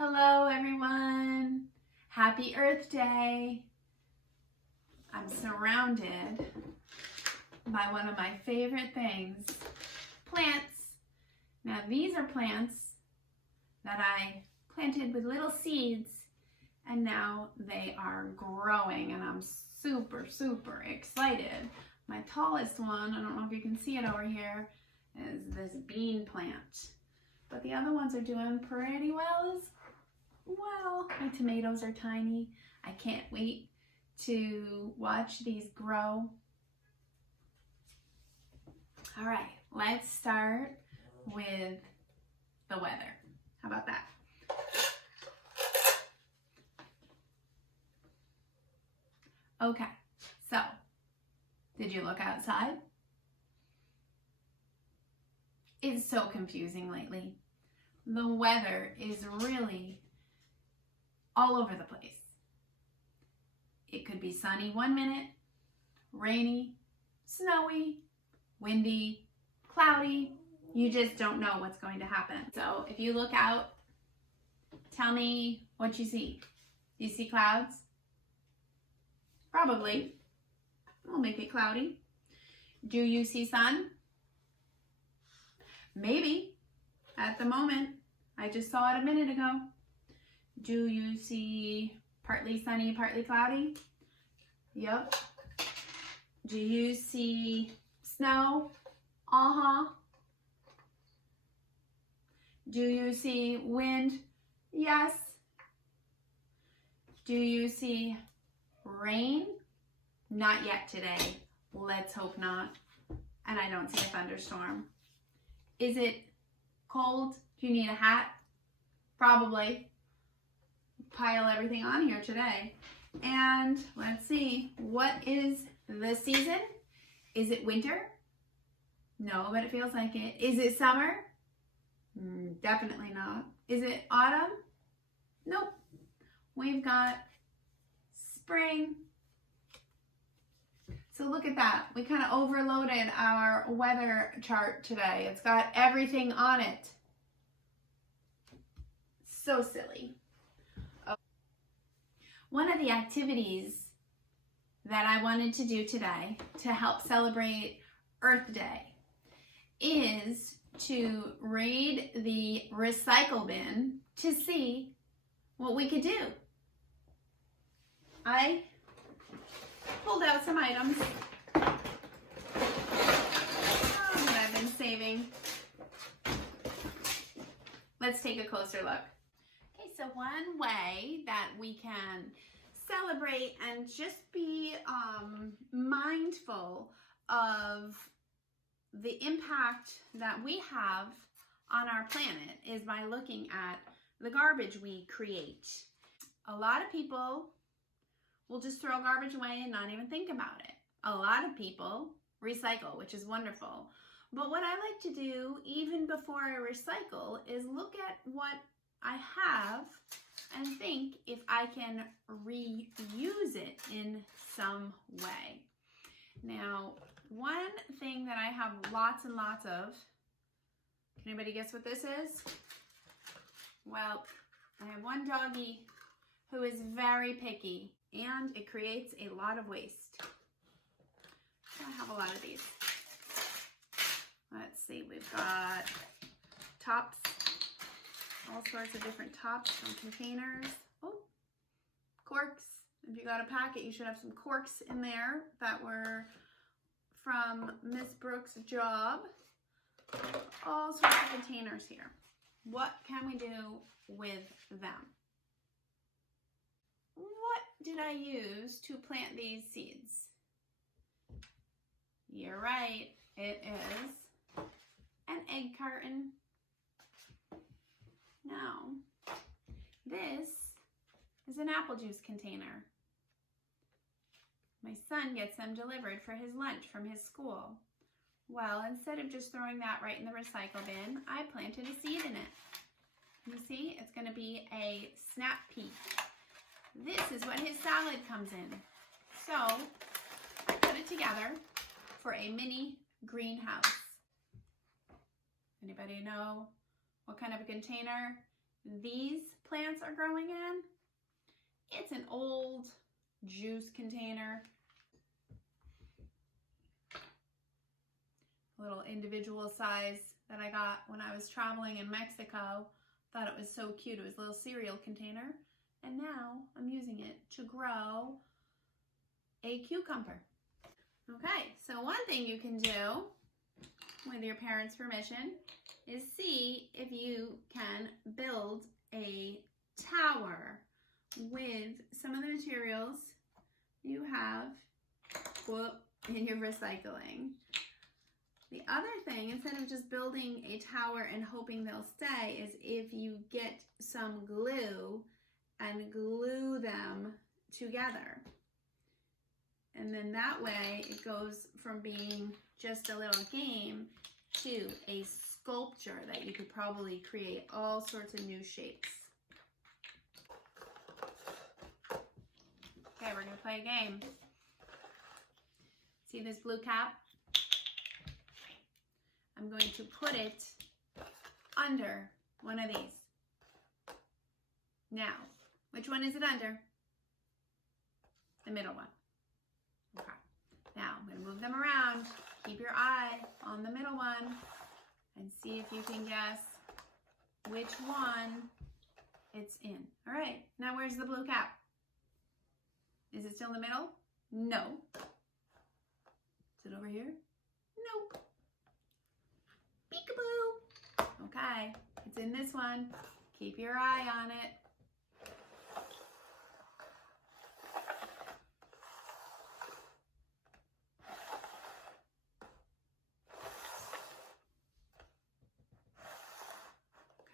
Hello everyone, happy Earth Day. I'm surrounded by one of my favorite things, plants. Now these are plants that I planted with little seeds and now they are growing and I'm super excited. My tallest one, I don't know if you can see it over here, is this bean plant. But the other ones are doing pretty well as well. My tomatoes are tiny. I can't wait to watch these grow. All right, let's start with the weather. How about that? Okay, so did you look outside? It's so confusing lately. The weather is really all over the place. It could be sunny one minute, rainy, snowy, windy, cloudy. You just don't know what's going to happen. So if you look out, tell me what you see. Do you see clouds? Probably. We'll make it cloudy. Do you see sun? Maybe. At the moment. I just saw it a minute ago. Do you see partly sunny, partly cloudy? Yep. Do you see snow? Uh-huh. Do you see wind? Yes. Do you see rain? Not yet today. Let's hope not. And I don't see a thunderstorm. Is it cold? Do you need a hat? Probably. Pile everything on here today. And let's see, what is the season? Is it winter? No, but it feels like it. Is it summer? Definitely not. Is it autumn? Nope. We've got spring. So look at that. We kind of overloaded our weather chart today. It's got everything on it. So silly. One of the activities that I wanted to do today to help celebrate Earth Day is to raid the recycle bin to see what we could do. I pulled out some items that I've been saving. Let's take a closer look. Okay, so one way that we can celebrate and just be mindful of the impact that we have on our planet is by looking at the garbage we create. A lot of people will just throw garbage away and not even think about it. A lot of people recycle, which is wonderful. But what I like to do, even before I recycle, is look at what I have and think if I can reuse it in some way. Now, one thing that I have lots and lots of, can anybody guess what this is? Well, I have one doggy who is very picky and it creates a lot of waste. I have a lot of these. Let's see, we've got tops, all sorts of different tops from containers. Oh, corks. If you got a packet, you should have some corks in there that were from Miss Brooks' job. All sorts of containers here. What can we do with them? What did I use to plant these seeds? You're right, it is an egg carton. Now, this is an apple juice container. My son gets them delivered for his lunch from his school. Well, instead of just throwing that right in the recycle bin, I planted a seed in it. You see, it's going to be a snap pea. This is what his salad comes in. So, I put it together for a mini greenhouse. Anybody know what kind of a container these plants are growing in. It's an old juice container. A little individual size that I got when I was traveling in Mexico. Thought it was so cute. It was a little cereal container. And now I'm using it to grow a cucumber. Okay, so one thing you can do with your parents' permission is see if you can build a tower with some of the materials you have in your recycling. The other thing, instead of just building a tower and hoping they'll stay, is if you get some glue and glue them together. And then that way it goes from being just a little game to a sculpture that you could probably create all sorts of new shapes. Okay, we're gonna play a game. See this blue cap? I'm going to put it under one of these. Now, which one is it under? The middle one. Okay. Now, I'm going to move them around. Keep your eye on the middle one and see if you can guess which one it's in. All right. Now, where's the blue cap? Is it still in the middle? No. Is it over here? Nope. Peekaboo. Okay, it's in this one. Keep your eye on it.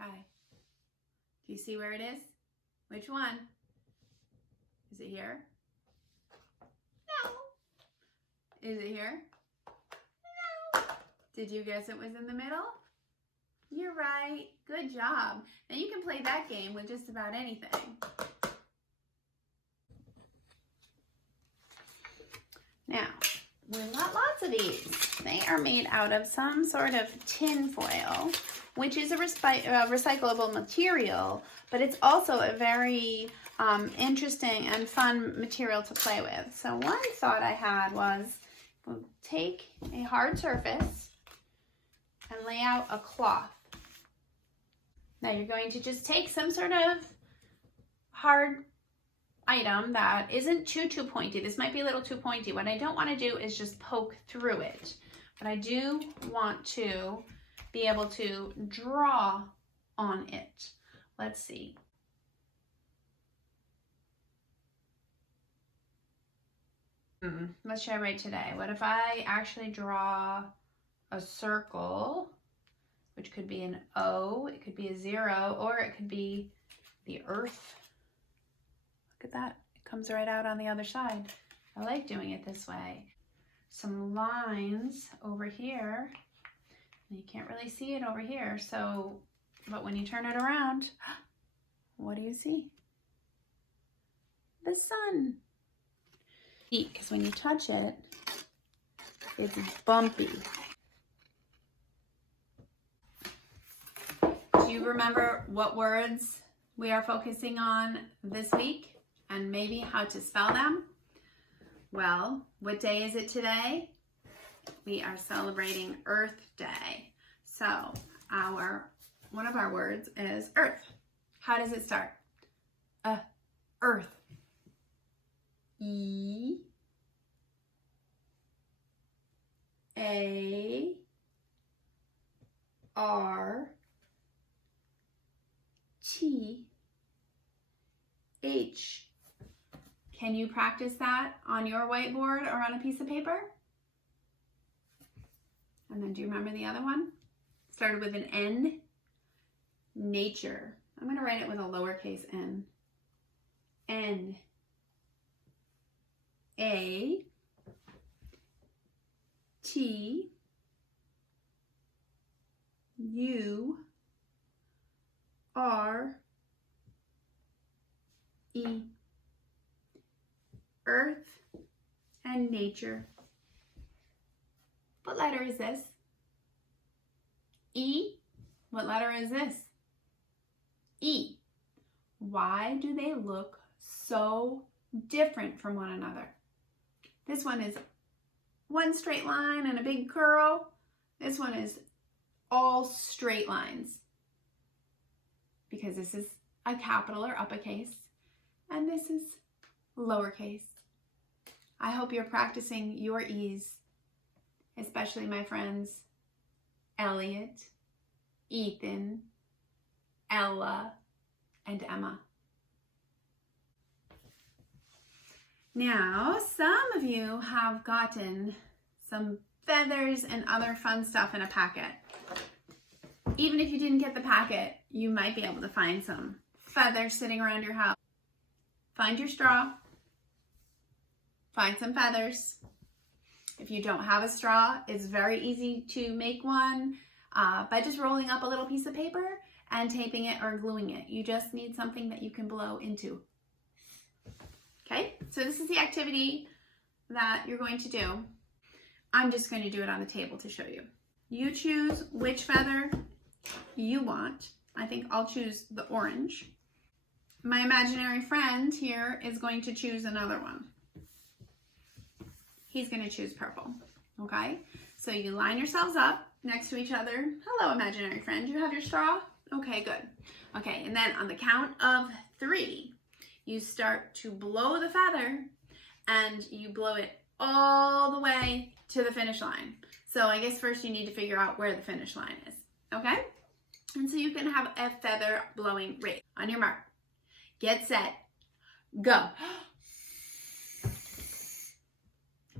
Okay. Do you see where it is? Which one? Is it here? No. Is it here? No. Did you guess it was in the middle? You're right. Good job. Now you can play that game with just about anything. Now, we've got lots of these. They are made out of some sort of tin foil, which is a recyclable material, but it's also a very interesting and fun material to play with. So one thought I had was, we'll take a hard surface and lay out a cloth. Now you're going to just take some sort of hard item that isn't too pointy. This might be a little too pointy. What I don't want to do is just poke through it, but I do want to be able to draw on it. Let's see. Let's try right today. What if I actually draw a circle, which could be an O, it could be a 0, or it could be the earth. Look at that. It comes right out on the other side. I like doing it this way. Some lines over here. You can't really see it over here, so, but when you turn it around, what do you see? The sun. Because when you touch it, it's bumpy. Do you remember what words we are focusing on this week and maybe how to spell them? Well, what day is it today? We are celebrating Earth Day. So one of our words is earth. How does it start? Earth. E A R T H. Can you practice that on your whiteboard or on a piece of paper? And then do you remember the other one? Started with an N. Nature. I'm going to write it with a lowercase n. N. A. T. U. R. E. Earth and nature. What letter is this? E. What letter is this? E. Why do they look so different from one another? This one is one straight line and a big curl. This one is all straight lines because this is a capital or uppercase and this is lowercase. I hope you're practicing your E's, especially my friends Elliot, Ethan, Ella, and Emma. Now, some of you have gotten some feathers and other fun stuff in a packet. Even if you didn't get the packet, you might be able to find some feathers sitting around your house. Find your straw. Find some feathers. If you don't have a straw, it's very easy to make one by just rolling up a little piece of paper and taping it or gluing it. You just need something that you can blow into. Okay, so this is the activity that you're going to do. I'm just going to do it on the table to show you. You choose which feather you want. I think I'll choose the orange. My imaginary friend here is going to choose another one. He's going to choose purple. Okay, so you line yourselves up next to each other. Hello, imaginary friend. You have your straw? Okay, good. Okay, and then on the count of 3, you start to blow the feather and you blow it all the way to the finish line. So I guess first you need to figure out where the finish line is, okay? And so you can have a feather blowing rate. On your mark, get set, go.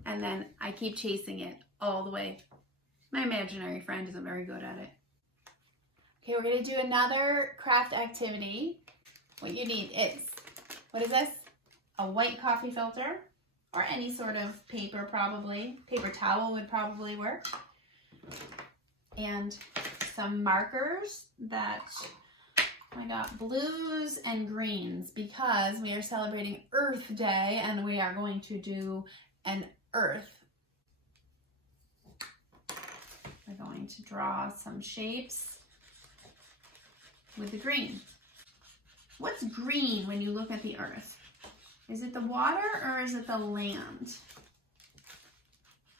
And then I keep chasing it all the way. My imaginary friend isn't very good at it. Okay, we're gonna do another craft activity. What you need is, what is this? A white coffee filter, or any sort of paper probably. Paper towel would probably work. And some markers that I got blues and greens because we are celebrating Earth Day and we are going to do an earth. We're going to draw some shapes with the green. What's green when you look at the earth? Is it the water or is it the land?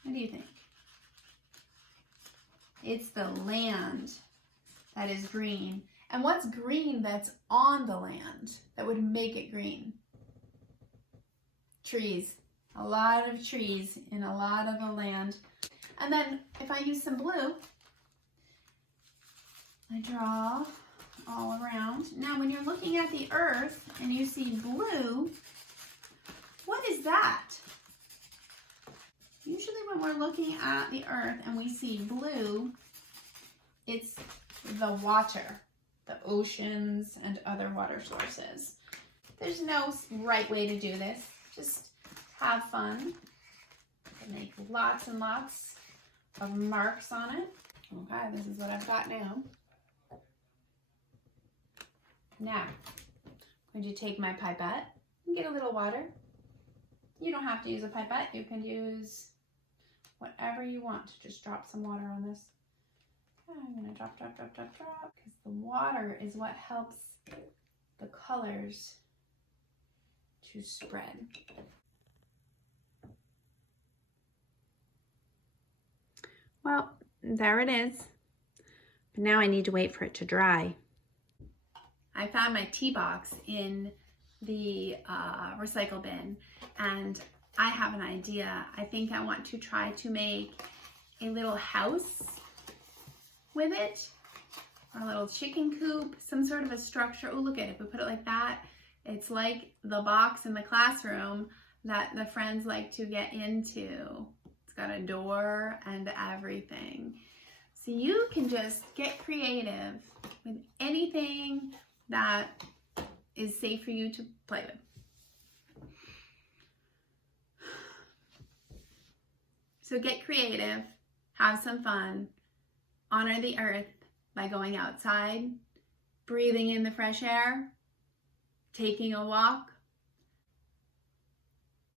What do you think? It's the land that is green. And what's green that's on the land that would make it green? Trees. A lot of trees in a lot of the land. And then if I use some blue, I draw all around. Now when you're looking at the earth and you see blue, what is that? Usually when we're looking at the earth and we see blue, it's the water, the oceans and other water sources. There's no right way to do this. Just have fun. Make lots and lots of marks on it. Okay, this is what I've got now. Now, I'm going to take my pipette and get a little water. You don't have to use a pipette. You can use whatever you want. Just drop some water on this. I'm going to drop, drop, drop, drop, drop, because the water is what helps the colors to spread. Well, there it is. But now I need to wait for it to dry. I found my tea box in the recycle bin and I have an idea. I think I want to try to make a little house with it, or a little chicken coop, some sort of a structure. Oh, look at it. If we put it like that, it's like the box in the classroom that the friends like to get into. It's got a door and everything. So you can just get creative with anything that is safe for you to play with. So get creative, have some fun, honor the earth by going outside, breathing in the fresh air, taking a walk,